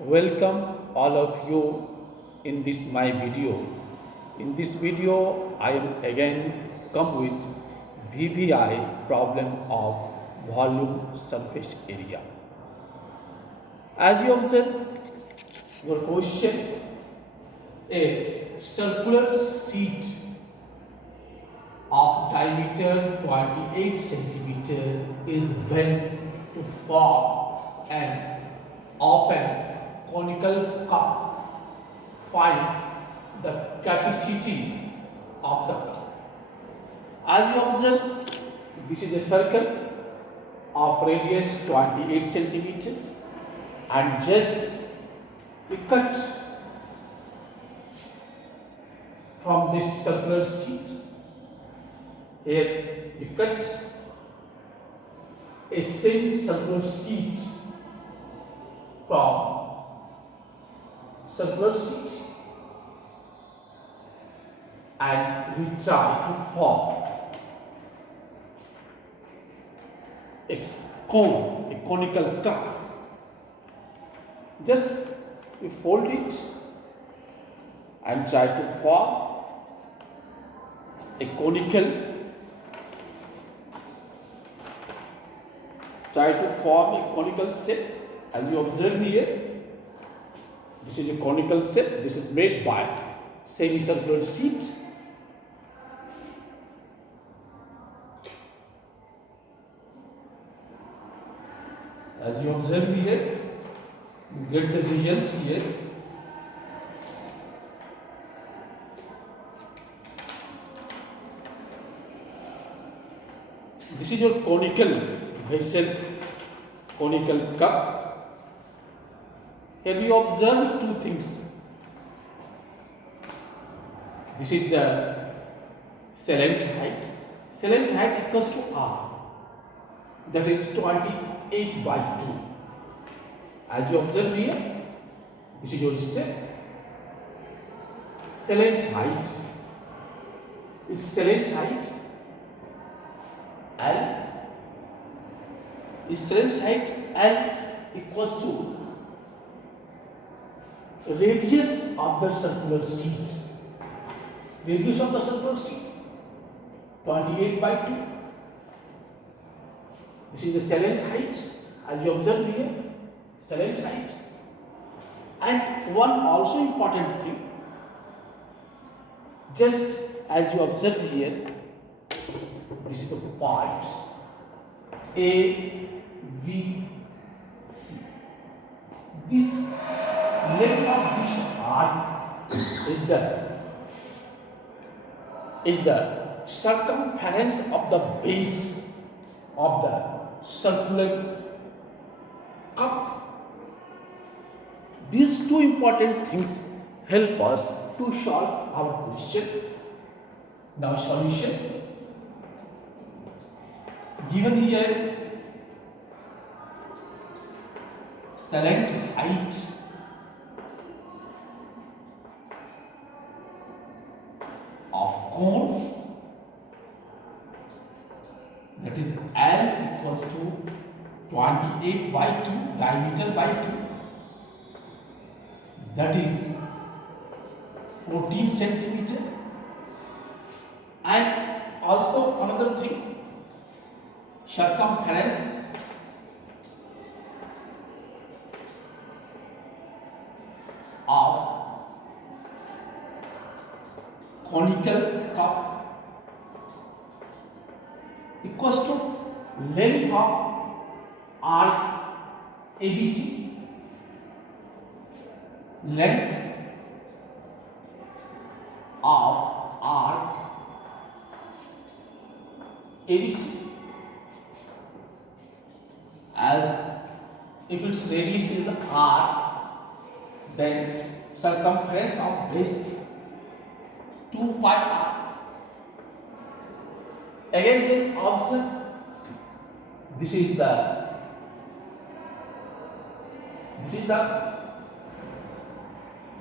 Welcome all of you in this my video. In this video, I am again come with VVI problem of volume surface area. As you observe, your question: a circular sheet of diameter 28 centimeter is bent to form an open conical cup. Find the capacity of the cup. As you observe, this is a circle of radius 28 centimeter, and just we cut from this circular sheet. Here we cut a semicircular sheet from circular sheet, and we try to form a cone, a conical cup. Just we fold it and try to form a conical. Try to form a conical shape. As you observe here, this is a conical shape. This is made by semicircular sheet. As you observe here, you get the results here. This is your conical vessel, conical cup. Here we observe two things. This is the saline height. Saline height equals to R, that is 28 by 2. As you observe here, this is your step. Saline height. Its saline height L is saline height L equals to radius of the circular sheet. Radius of the circular sheet 28 by 2. This is the saline height. As you observe here, saline height. And one also important thing, just as you observe here, this is the points A, B, C. This length of this arc is the circumference of the base of the circular cup. These two important things help us to solve our question. Now solution. Given here, saline height of cone, that is L equals to 28 by 2, diameter by 2, that is 14 centimeter. And also another thing, circumference of conical cup equals to length of arc ABC. Length of arc ABC. As if its radius is R, then circumference of base 2 pi r. Again, then observe, this is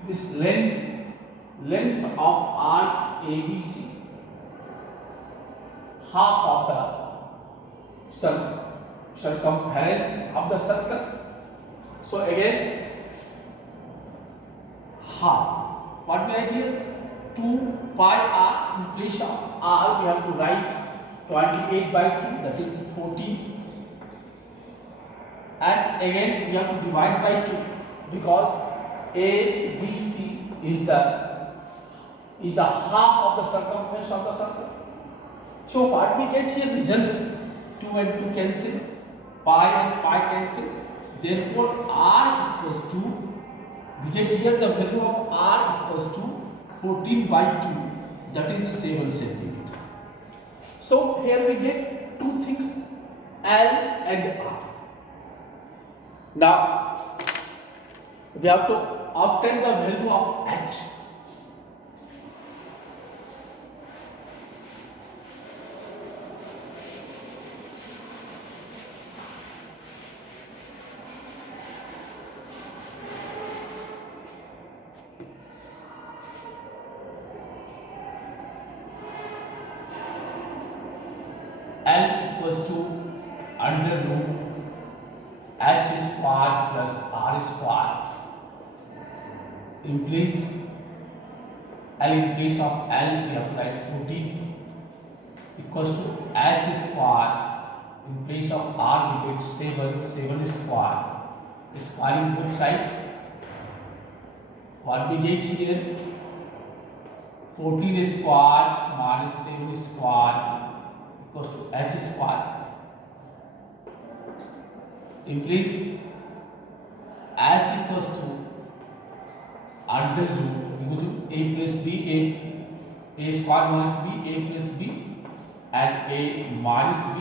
this length of arc ABC, half of the circumference of the circle. So again, half. What we write here? 2 pi r. In place of r we have to write 28 by 2, that is 14. And again we have to divide by 2 because a b c is the half of the circumference of the circle. So what we get here results, 2 and 2 cancel, pi and pi cancel. Therefore r equals to, we get here the value of r equals to 14 by 2, that is 7 centimeter. So here we get two things, L and R. Now we have to obtain the value of H. L equals to under root H square plus R square. In place L, in place of L we have to write 14 equals to H square. In place of R we get 7 square. Squaring both sides. What we get here? 14 square minus 7 square equals to H square. In place H equals to under root a plus b, a square minus b, a plus b, and a minus b.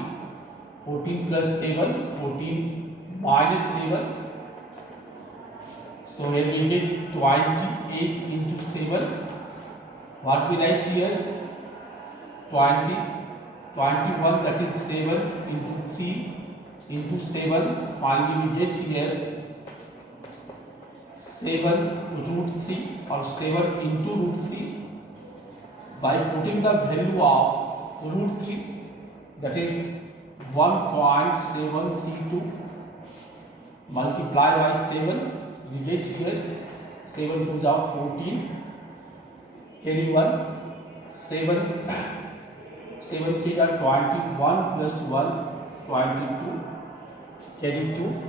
14 plus 7, 14 minus 7. So here we get 28 into 7. What we write here is 20, 21, that is 7 into 3 into 7. Finally we get here 7 root 3 or 7 into root 3. By putting the value of root 3, that is 1.732, multiply by 7, we get here 7 2s are 14, carry 1, 7 3 are 21 plus 1 22, carry 2,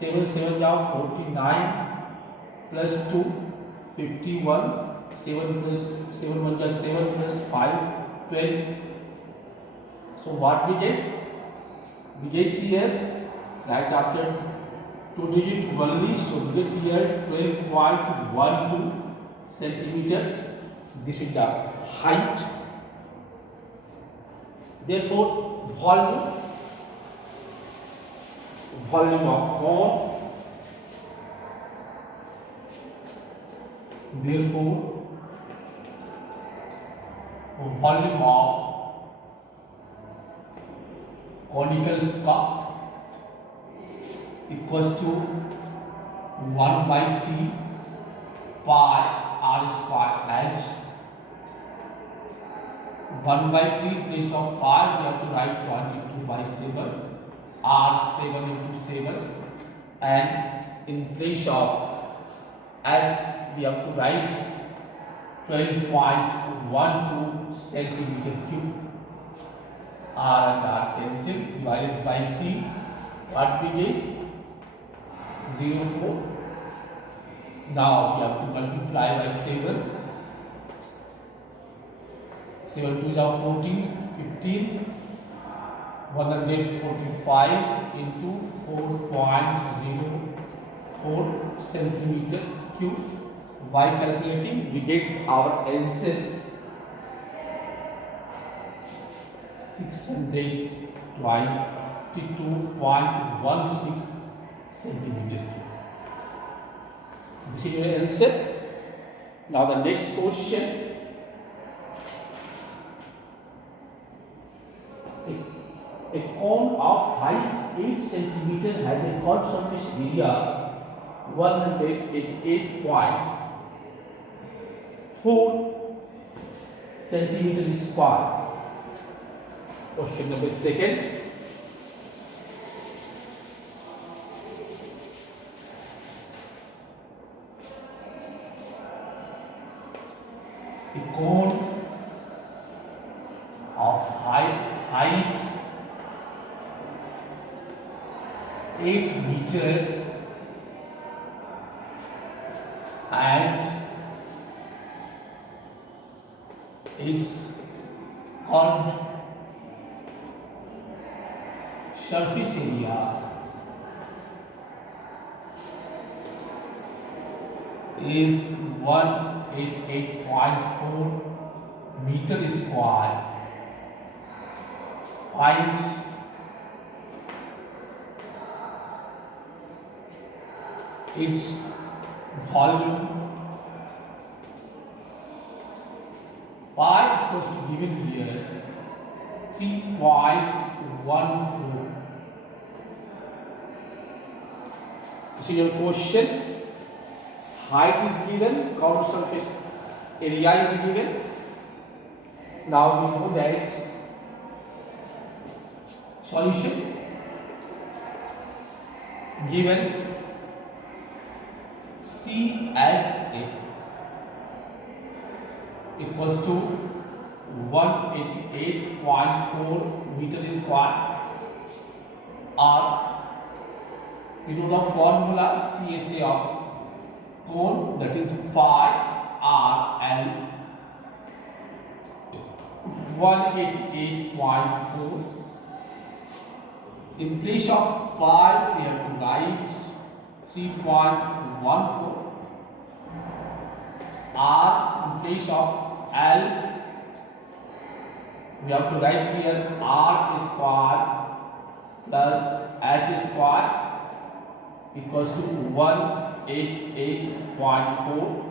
7 7 are 49 plus 2 51, 7 plus 7 1 is 7 plus 5 12. So what we get? We get here right after 2 digit only, so we get here 12.12 centimeter. This is the height. Therefore volume of cone, therefore volume of conical cup equals to 1 by 3 pi r square h. 1 by 3 place of pi we have to write 22 by 7, r 7 into 7, and in place of h we have to write 12.12 centimeter cube. R and R cancel, divided by 3, what we get? 0.4. Now we have to multiply by 7. 7 2s are 14, 15, 145 into 4.04 centimeter cube. By calculating, we get our answer 622.16 centimeter cube. This is your answer. Now the next question. A cone of height 8 centimeter has a chord surface area 188.4 centimeter square. Question number 2. a cone of height 8 meter and its curved surface area is 188.4 meter square. Find its volume. Pi equals to given here 3.14. This is your question. Height is given, curved surface area is given. Now we know that solution given CSA equals to 188.4 meter square, or you know the formula CSA of cone, that is pi RL 188.4. In place of pi we have to write 3.14. R in place of L we have to write here R square plus H square equals to 188.4.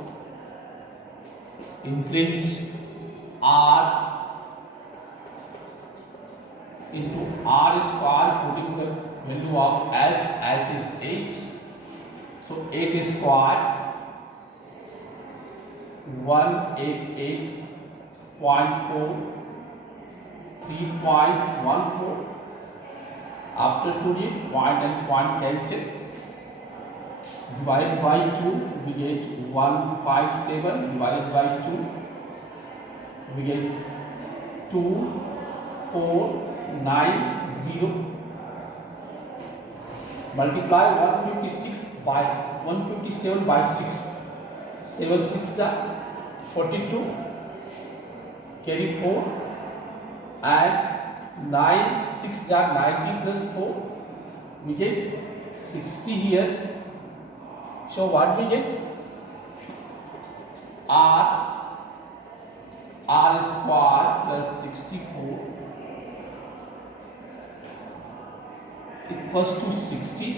Increase R into R square, putting the value of S is 8. So 8 square 188.4 3.14. After 2 point and point cancel. Divided by 2 we get 157. Divided by 2 we get 2490. Multiply 157 by 6. 7 6 42. Carry 4 and 9 6 90 plus 4. We get 60 here. So what we get? R square plus 64 equals to 60.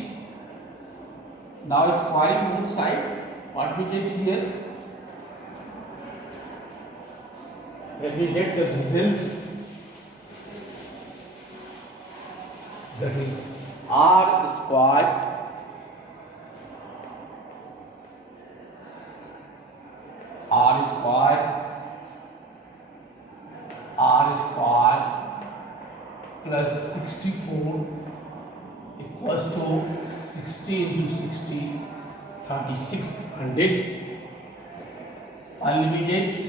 Now squaring both sides, what we get here? When we get the results, that is R square plus 64 equals to 60 into 60, 3600. Eliminate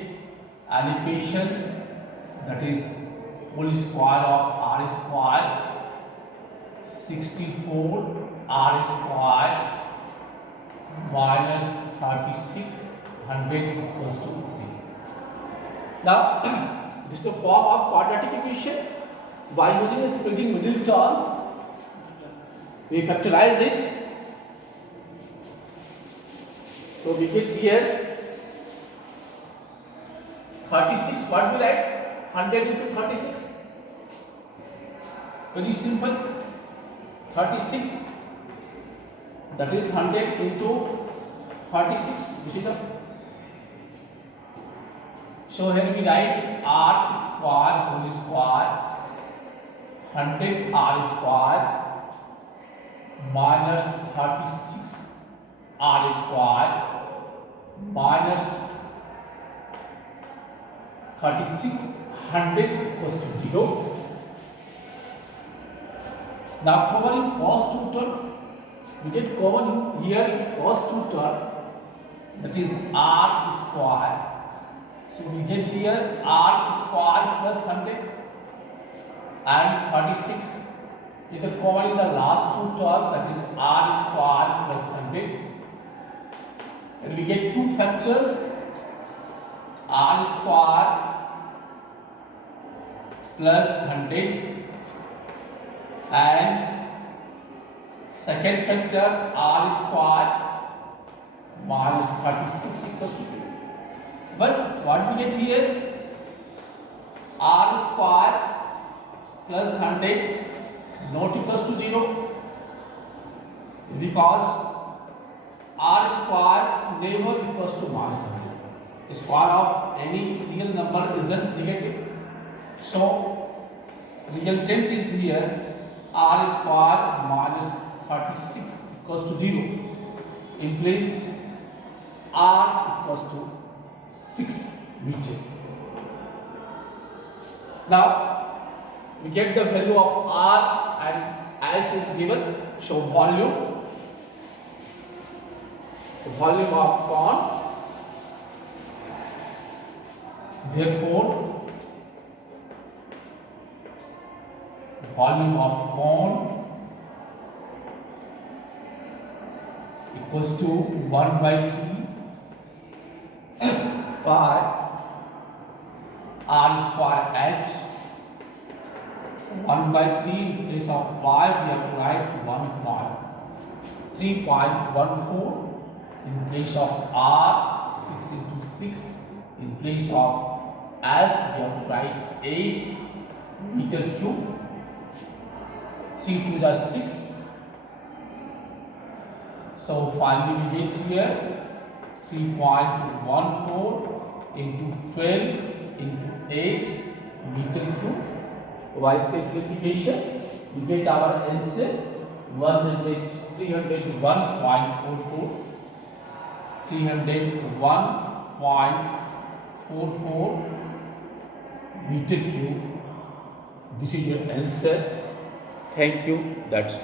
an equation, that is whole square of R square, 64 R square minus 3600 equals to 0. Now this is the form of quadratic equation. By using the splitting middle terms, we factorize it. So we get here 36. What we write? 100 into 36. Very simple. 36. That is 100 into 36. This is the. So here we write R square whole square 100 R square minus 36 R square minus 3600 equals to 0. Now common in first two term, we get common here in first two term, that is R square. So we get here r square plus 100 and 36. You can common in the last two terms, that is r square plus 100. And we get two factors, r square plus 100 and second factor r square minus 36 equals to 2. But what we get here, r square plus 100 not equals to 0, because r square never equals to minus 100. The square of any real number isn't negative. So resultant is here r square minus 36 equals to 0, implies r equals to 6 meter. Now we get the value of r and as is given. So volume of cone, therefore volume of cone equals to 1 by 3 by r square h. 1 by 3 in place of 5 we have to write 3.14 in place of r, 6 into 6 in place of s we have to write 8 meter cube. 3 2 are 6. So finally we get here 3.14 into 12 into 8 meter cube. By simplification we get our answer 301.44 meter cube. This is your answer. Thank you. That's